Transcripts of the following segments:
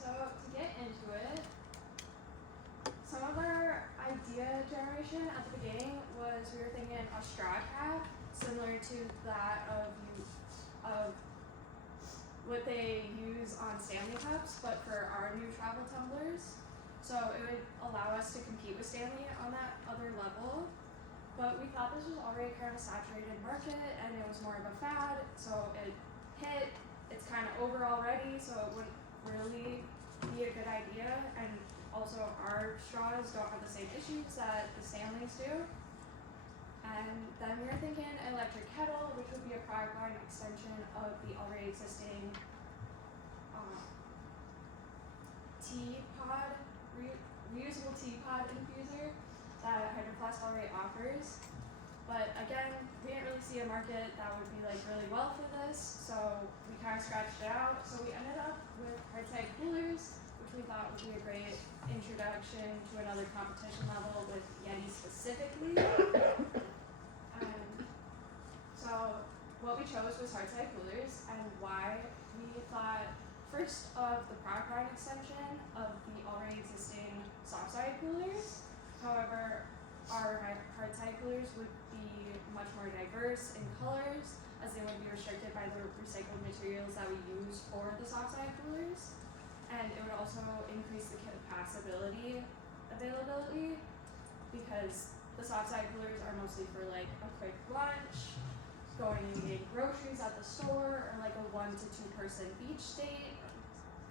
So to get into it, some of our idea generation at the beginning was we were thinking a straw cap, similar to that of what they use on Stanley Cups, but for our new travel tumblers. So it would allow us to compete with Stanley on that other level. But we thought this was already kind of a saturated market and it was more of a fad, so it hit, it's kind of over already, so it wouldn't really be a good idea. And also our straws don't have the same issues that the Stanleys do. And then we were thinking electric kettle, which would be a product line extension of the already existing teapot, reusable teapot infuser that Hydro Flask already offers. But again, we didn't really see a market that would be like really well for this, so we kind of scratched it out. So we ended up with hard-side coolers, which we thought would be a great introduction to another competition level with Yeti specifically. So what we chose was hard-side coolers, and why we thought first of the product line extension of the already existing soft-side coolers. However, our hard-side coolers would be much more diverse in colors, as they would be restricted by the recycled materials that we use for the soft-side coolers. And it would also increase the availability, because the soft-side coolers are mostly for like a quick lunch, going and getting groceries at the store, or like a 1 to 2 person beach date,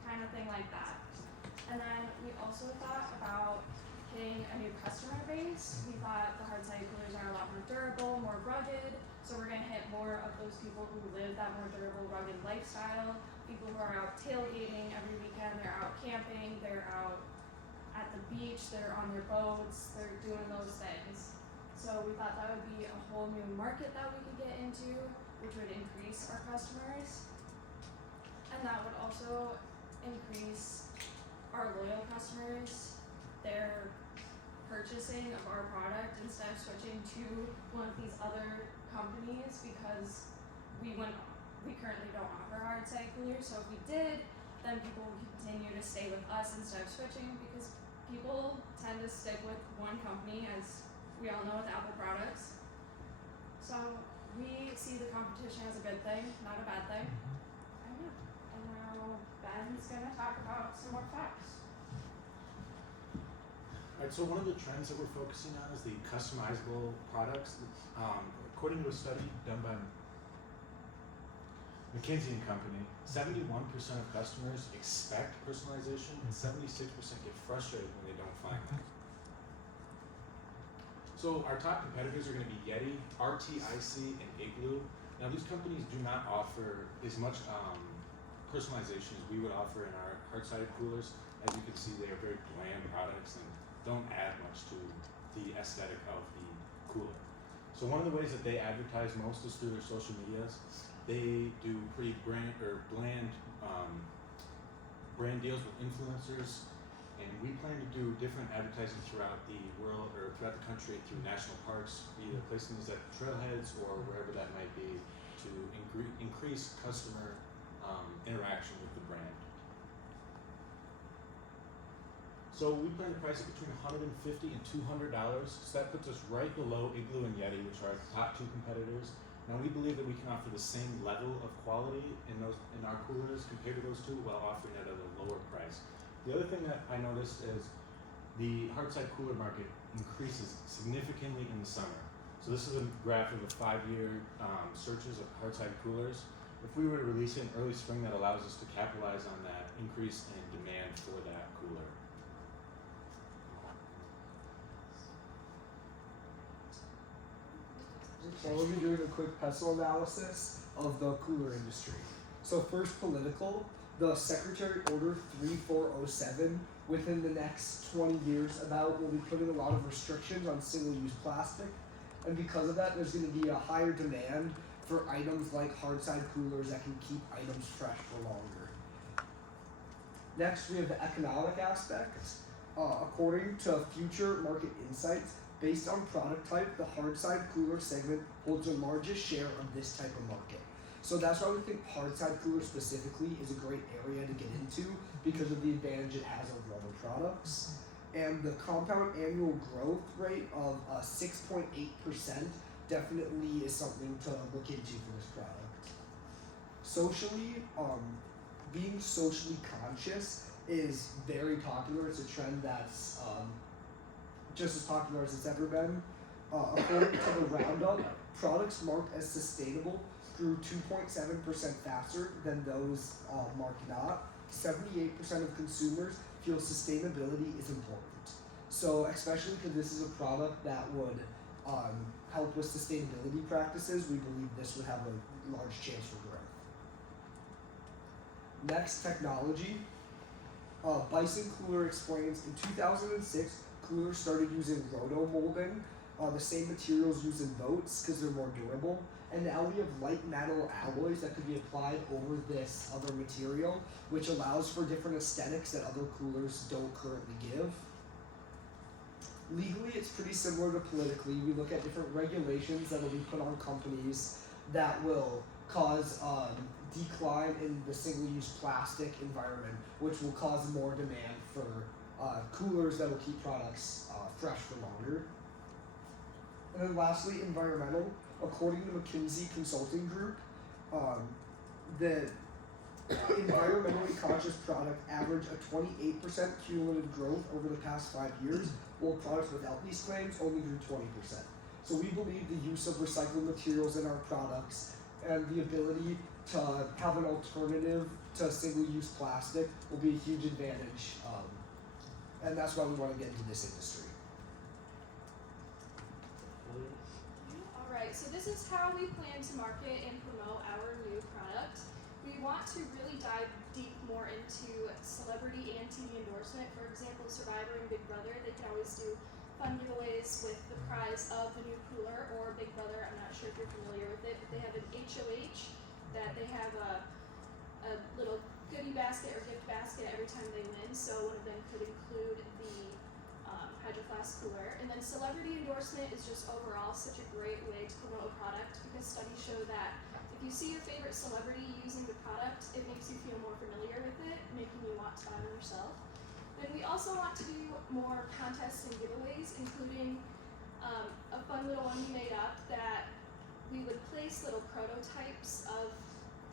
kind of thing like that. And then we also thought about hitting a new customer base. We thought the hard-side coolers are a lot more durable, more rugged, so we're going to hit more of those people who live that more durable, rugged lifestyle, people who are out tailgating every weekend, they're out camping, they're out at the beach, they're on their boats, they're doing those things. So we thought that would be a whole new market that we could get into, which would increase our customers. And that would also increase our loyal customers, their purchasing of our product instead of switching to one of these other companies, because we currently don't offer hard-side coolers. So if we did, then people would continue to stay with us instead of switching, because people tend to stick with one company, as we all know with Apple products. So we see the competition as a good thing, not a bad thing. And yeah, and now Ben's gonna talk about some more facts. Alright, so one of the trends that we're focusing on is the customizable products. According to a study done by McKinsey & Company, 71% of customers expect personalization and 76% get frustrated when they don't find it. So our top competitors are going to be Yeti, RTIC, and Igloo. Now these companies do not offer as much personalization as we would offer in our hard-sided coolers. As you can see, they are very bland products and don't add much to the aesthetic of the cooler. So one of the ways that they advertise most is through their social medias. They do pretty bland brand deals with influencers, and we plan to do different advertising throughout the world or throughout the country through national parks, either placing these at trailheads or wherever that might be, to increase customer interaction with the brand. So we plan to price it between $150 and $200, so that puts us right below Igloo and Yeti, which are our top two competitors. Now we believe that we can offer the same level of quality in our coolers compared to those two, while offering it at a lower price. The other thing that I noticed is the hard-side cooler market increases significantly in the summer. So this is a graph of the 5-year searches of hard-side coolers. If we were to release it in early spring, that allows us to capitalize on that increase in demand for that cooler. So we'll be doing a quick pestle analysis of the cooler industry. So first, political. The Secretary Order 3407 within the next 20 years will be putting a lot of restrictions on single-use plastic, and because of that, there's going to be a higher demand for items like hard-side coolers that can keep items fresh for longer. Next, we have the economic aspect. According to Future Market Insights, based on product type, the hard-side cooler segment holds the largest share of this type of market. So that's why we think hard side cooler specifically is a great area to get into because of the advantage it has over other products. And the compound annual growth rate of 6.8% definitely is something to look into for this product. Socially, being socially conscious is very popular. It's a trend that's just as popular as it's ever been. According to the Roundup, products marked as sustainable grew 2.7% faster than those marked not. 78% of consumers feel sustainability is important. So, especially because this is a product that would help with sustainability practices, we believe this would have a large chance for growth. Next, technology. Bison Cooler explains in 2006, coolers started using roto molding, the same materials used in boats because they're more durable. And now we have light metal alloys that could be applied over this other material, which allows for different aesthetics that other coolers don't currently give. Legally, it's pretty similar to politically. We look at different regulations that will be put on companies that will cause decline in the single-use plastic environment, which will cause more demand for coolers that will keep products fresh for longer. And then lastly, environmental. According to McKinsey Consulting Group, the environmentally conscious product averaged a 28% cumulative growth over the past 5 years, while products without these claims only grew 20%. So we believe the use of recycled materials in our products and the ability to have an alternative to single-use plastic will be a huge advantage, and that's why we want to get into this industry. Alright, so this is how we plan to market and promote our new product. We want to really dive deep more into celebrity and TV endorsement. For example, Survivor and Big Brother, they can always do fun giveaways with the prize of the new cooler, or Big Brother, I'm not sure if you're familiar with it, but they have an HOH that they have a little goodie basket or gift basket every time they win, so one of them could include the Hydro Flask cooler. And then celebrity endorsement is just overall such a great way to promote a product because studies show that if you see your favorite celebrity using the product, it makes you feel more familiar with it, making you want to buy one yourself. Then we also want to do more contests and giveaways, including a fun little one we made up that we would place little prototypes of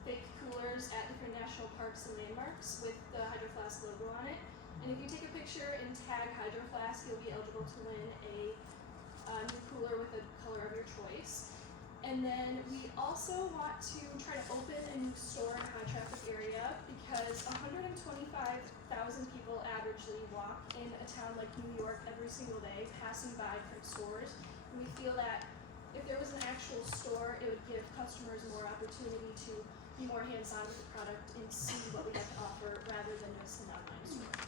fake coolers at different national parks and landmarks with the Hydro Flask logo on it. And if you take a picture and tag Hydro Flask, you'll be eligible to win a new cooler with a color of your choice. And then we also want to try to open a new store in a high traffic area because 125,000 people averagely walk in a town like New York every single day, passing by different stores. And we feel that if there was an actual store, it would give customers more opportunity to be more hands-on with the product and see what we have to offer rather than just an online store.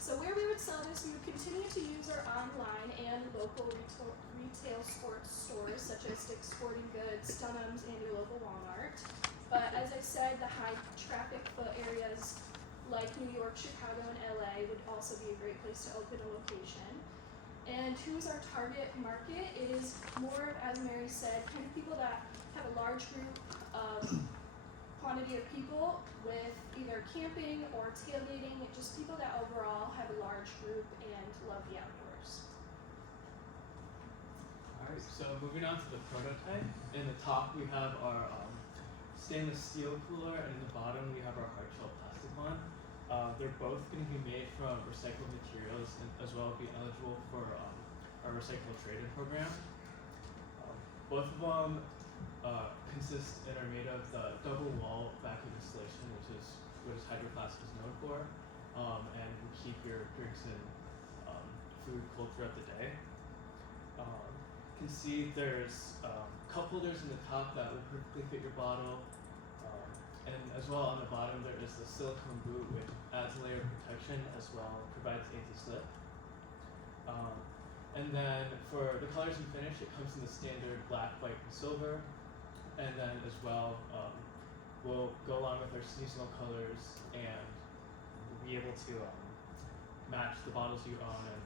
So where we would sell this, we would continue to use our online and local retail sports stores such as Dick's Sporting Goods, Dunham's, and your local Walmart. But as I said, the high traffic foot areas like New York, Chicago, and LA would also be a great place to open a location. And who's our target market? It is more, as Mary said, kind of people that have a large group of quantity of people with either camping or tailgating, just people that overall have a large group and love the outdoors. Alright, so moving on to the prototype. In the top we have our stainless steel cooler, and in the bottom we have our hard shell plastic one. They're both going to be made from recycled materials and as well be eligible for our recycled trade-in program. Both of them consist and are made of the double wall vacuum installation, which is what Hydro Flask is known for, and will keep your drinks and food cold throughout the day. You can see there's cup holders in the top that will perfectly fit your bottle, and as well on the bottom there is the silicone boot, which adds a layer of protection as well, provides anti-slip. And then for the colors and finish, it comes in the standard black, white, and silver. And then as well, we'll go along with our seasonal colors and we'll be able to match the bottles you own and